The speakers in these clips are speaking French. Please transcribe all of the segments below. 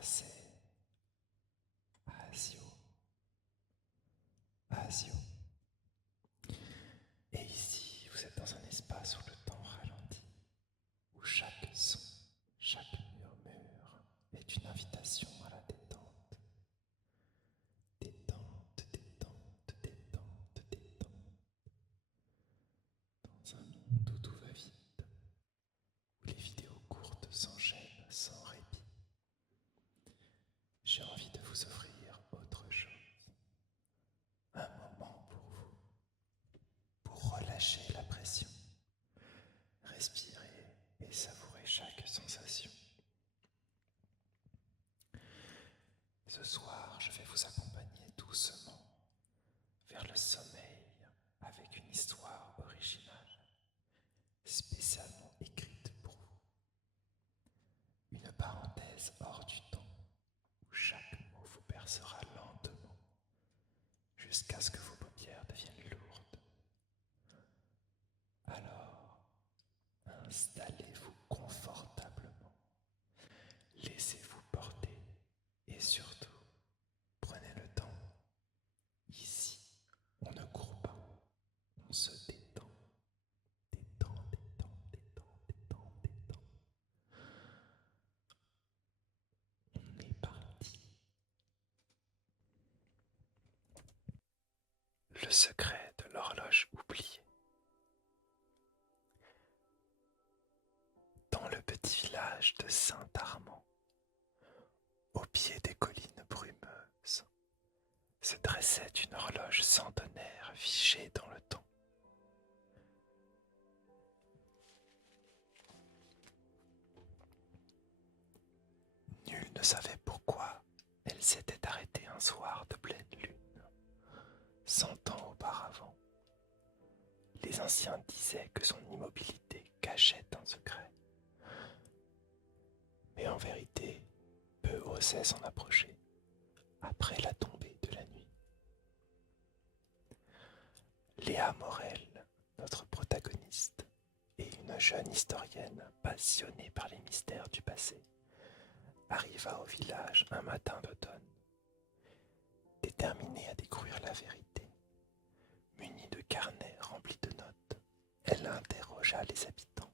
c'est Asio, Asio. Et ici, vous êtes dans un espace où le temps ralentit, où chaque son, chaque murmure est une invitation à la détente. Détente, détente, détente, détente. Dans un monde où tout va vite, où les vidéos courtes s'enchaînent sans répit, j'ai envie de vous offrir autre chose. Un moment pour vous, pour relâcher la pression, respirer et savourer chaque sensation. Ce soir, je vais vous accompagner doucement vers le sommeil avec une histoire originale, spécialement écrite pour vous. Une parenthèse hors du temps, où chaque mot vous bercera lentement, jusqu'à ce que vos paupières deviennent lourdes. Alors, installez-vous confortablement, laissez-vous porter et surtout, prenez le temps. Ici, on ne court pas, on se détend, détend, détend, détend, détend, détend. On est parti. Le secret de l'horloge oubliée. Dans le petit village de Saint-Armand, au pied des collines brumeuses, se dressait une horloge centenaire figée dans le temps. Nul ne savait pourquoi elle s'était arrêtée un soir de pleine lune, 100 ans auparavant. Les anciens disaient que son immobilité cachait un secret. Mais en vérité, peu osaient s'en approcher après la tombée de la nuit. Léa Morel, notre protagoniste, et une jeune historienne passionnée par les mystères du passé, arriva au village un matin d'automne. Déterminée à découvrir la vérité, munie de carnets remplis de notes, elle interrogea les habitants,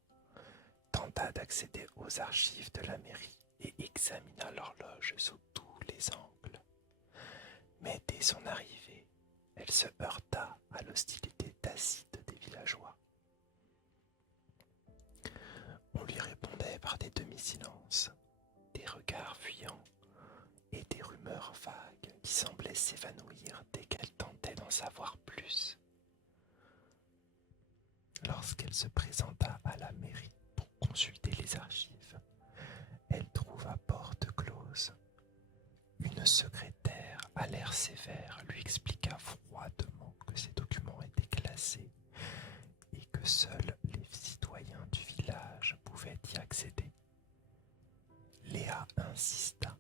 tenta d'accéder aux archives de la mairie et examina l'horloge sous tous les angles. Mais dès son arrivée, elle se heurta à l'hostilité tacite des villageois. On lui répondait par des demi-silences, des regards fuyants et des rumeurs vagues qui semblaient s'évanouir dès qu'elle tentait d'en savoir plus. Lorsqu'elle se présenta à la mairie pour consulter les archives, elle trouva porte close. Une secrétaire à l'air sévère lui expliqua froidement que ces documents étaient classés et que seuls les citoyens du village pouvaient y accéder. Léa insista,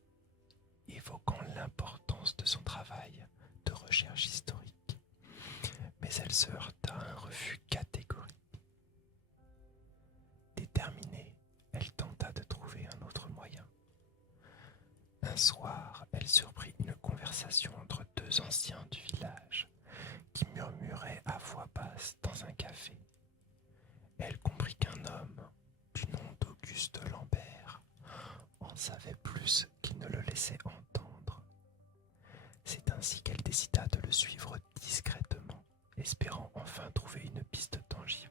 évoquant l'importance de son travail de recherche historique, mais elle se heurta à un refus catégorique. Déterminée, elle tenta de trouver un autre moyen. Un soir, elle surprit une conversation entre deux anciens du village qui murmuraient à voix basse dans un café. Elle comprit qu'un homme, du nom d'Auguste Lambert, en savait plus qu'il ne le laissait entendre. C'est ainsi qu'elle décida de le suivre discrètement, espérant enfin trouver une piste tangible.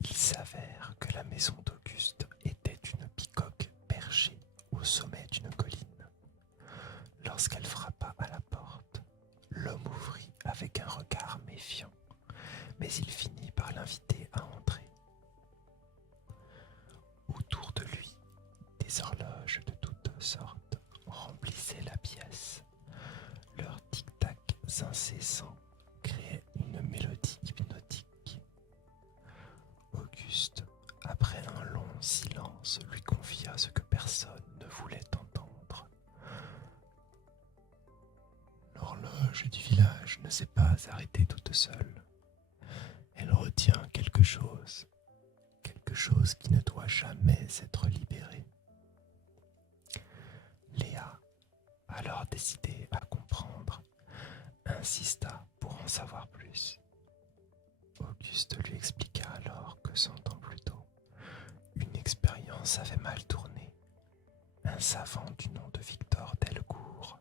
Il s'avère que la maison d'Auguste était une bicoque perchée au sommet d'une colline. Lorsqu'elle frappa à la porte, l'homme ouvrit avec un regard méfiant, mais il finit par l'inviter à entrer. Autour de lui, des horloges de toutes sortes remplissaient la pièce. Leurs tic-tac incessants créaient une mélodie hypnotique. Auguste, après un long silence, lui confia ce que personne ne voulait entendre. L'horloge du village ne s'est pas arrêtée toute seule. Elle retient quelque chose qui ne doit jamais être libéré. Léa, alors décidée à comprendre, insista pour en savoir plus. Auguste lui expliqua alors que 100 ans plus tôt, une expérience avait mal tourné. Un savant du nom de Victor Delcourt,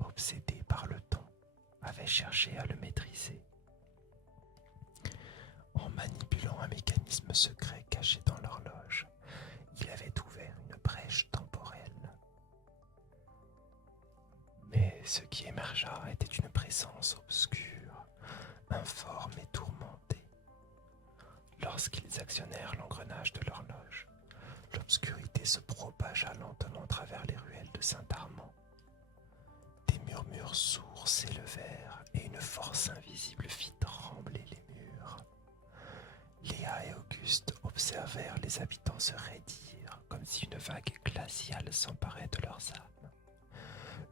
obsédé par le temps, avait cherché à le maîtriser. En manipulant un mécanisme secret caché dans l'horloge, il avait ouvert une brèche temporelle. Mais ce qui émergea était une présence obscure, informe et tourmentée. Lorsqu'ils actionnèrent l'engrenage de l'horloge, l'obscurité se propagea lentement à travers les ruelles de Saint-Armand. Des murmures sourds s'élevèrent et une force invisible fit trembler les murs. Léa et Auguste observèrent les habitants se raidir comme si une vague glaciale s'emparait de leurs âmes.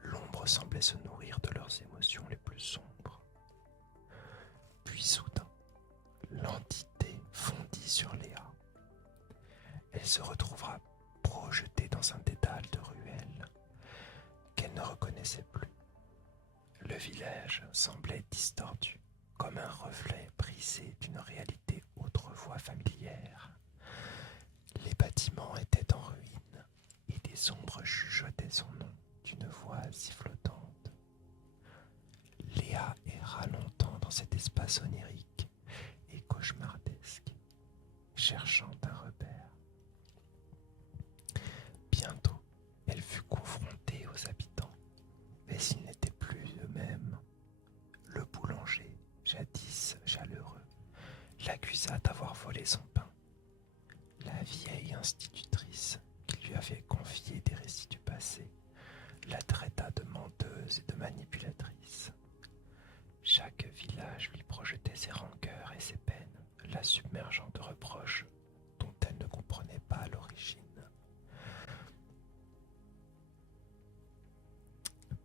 L'ombre semblait se nourrir de leurs émotions les plus sombres. Puis soudain, l'entité fondit sur Léa. Elle se retrouva projetée dans un dédale de ruelles qu'elle ne reconnaissait plus. Le village semblait distordu, comme un reflet brisé d'une réalité autrefois familière. Les bâtiments étaient en ruine et des ombres chuchotaient son nom d'une voix sifflotante. Léa erra longtemps dans cet espace onirique et cauchemardesque, cherchant un repère. Bientôt, elle fut confrontée aux habitants, mais ils n'étaient plus eux-mêmes. Le boulanger, jadis chaleureux, l'accusa d'avoir volé son pain. La vieille institutrice, qui lui avait confié des récits du passé, la traita de menteuse et de manipulatrice. Chaque village lui projetait ses rancœurs et ses peines, la submergeant de reproches dont elle ne comprenait pas l'origine.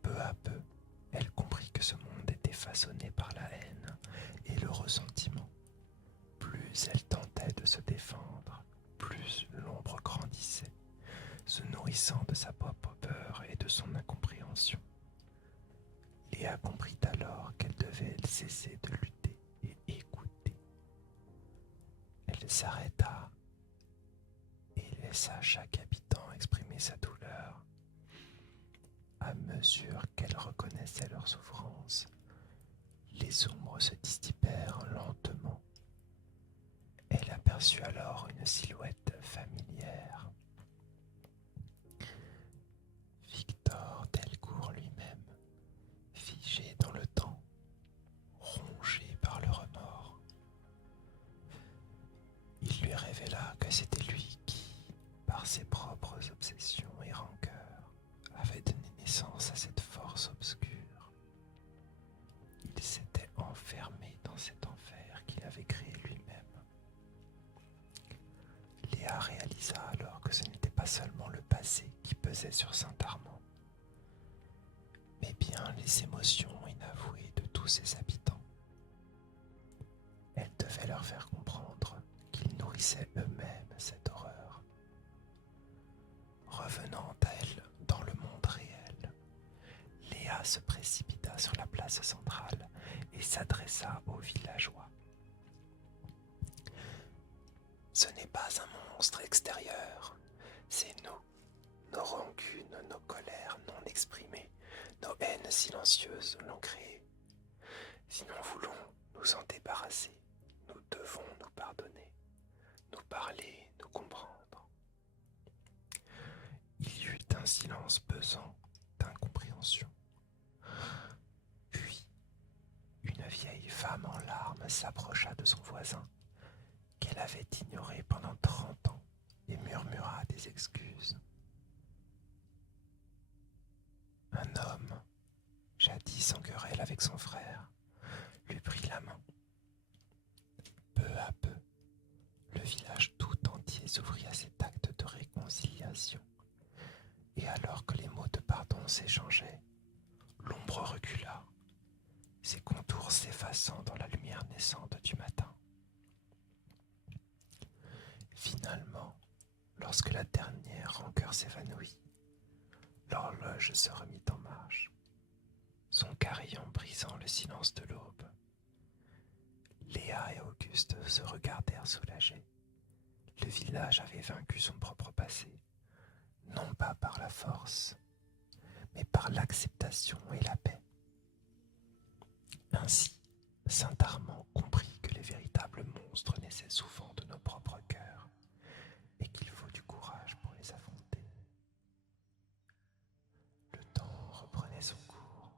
Peu à peu, elle comprit que ce monde était façonné par la haine et le ressentiment. Plus elle tentait de se défendre, plus l'ombre grandissait, se nourrissant de sa propre peur et de son incompréhension. Léa comprit alors qu'elle devait cesser de lutter et écouter. Elle s'arrêta et laissa chaque habitant exprimer sa douleur. À mesure qu'elle reconnaissait leur souffrance, les ombres se dissipèrent lentement. Elle aperçut alors une silhouette familière. Victor Delcourt lui-même, figé dans le temps, rongé par le remords. Il lui révéla que c'était lui qui, par ses propres obsessions et rancœurs, avait donné naissance à cette force obscure. Il s'était enfermé dans cet enfer qu'il avait créé lui-même. Léa réalisa alors que ce n'était pas seulement le passé qui pesait sur Saint-Armand, mais bien les émotions inavouées de tous ses habitants. Elle devait leur faire comprendre qu'ils nourrissaient eux-mêmes cette horreur. Revenant à elle dans le monde réel, Léa se précipita sur la place centrale et s'adressa aux villageois. Ce n'est pas un monstre extérieur, c'est nous. Nos rancunes, nos colères non exprimées, nos haines silencieuses l'ont créé. Si nous voulons nous en débarrasser, nous devons nous pardonner, nous parler, nous comprendre. Il y eut un silence pesant d'incompréhension. Puis, une vieille femme en larmes s'approcha de son voisin, qu'elle avait ignoré pendant 30 ans, et murmura des excuses. Un homme, jadis en querelle avec son frère, lui prit la main. Peu à peu, le village tout entier s'ouvrit à cet acte de réconciliation. Et alors que les mots de pardon s'échangeaient, l'ombre recula, ses contours s'effaçant dans la lumière naissante du matin. Finalement, lorsque la dernière rancœur s'évanouit, L'horloge se remit en marche, son carillon brisant le silence de l'aube. Léa et Auguste se regardèrent soulagés. Le village avait vaincu son propre passé, non pas par la force, mais par l'acceptation et la paix. Ainsi, Saint-Armand comprit que les véritables monstres naissaient souvent de nos propres cœurs et qu'il faut du courage pour les affronter. Le temps reprenait son cours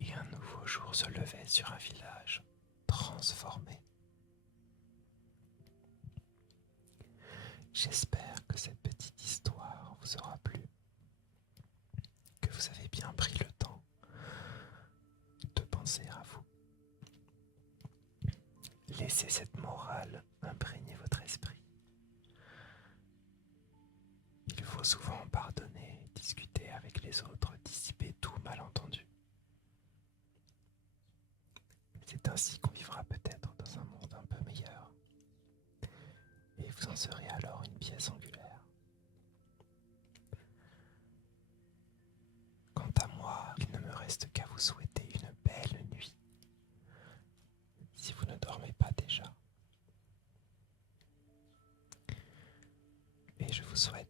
et un nouveau jour se levait sur un village transformé. J'espère que cette petite histoire vous aura plu, que vous avez bien pris le temps de penser à vous. Laissez cette morale imprégner votre esprit. Il faut souvent pardonner, discuter avec les autres, dissiper tout malentendu. C'est ainsi qu'on vivra peut-être dans un monde un peu meilleur. Et vous en serez alors une pièce angulaire. Quant à moi, il ne me reste qu'à vous souhaiter une belle nuit, si vous ne dormez pas déjà. Et je vous souhaite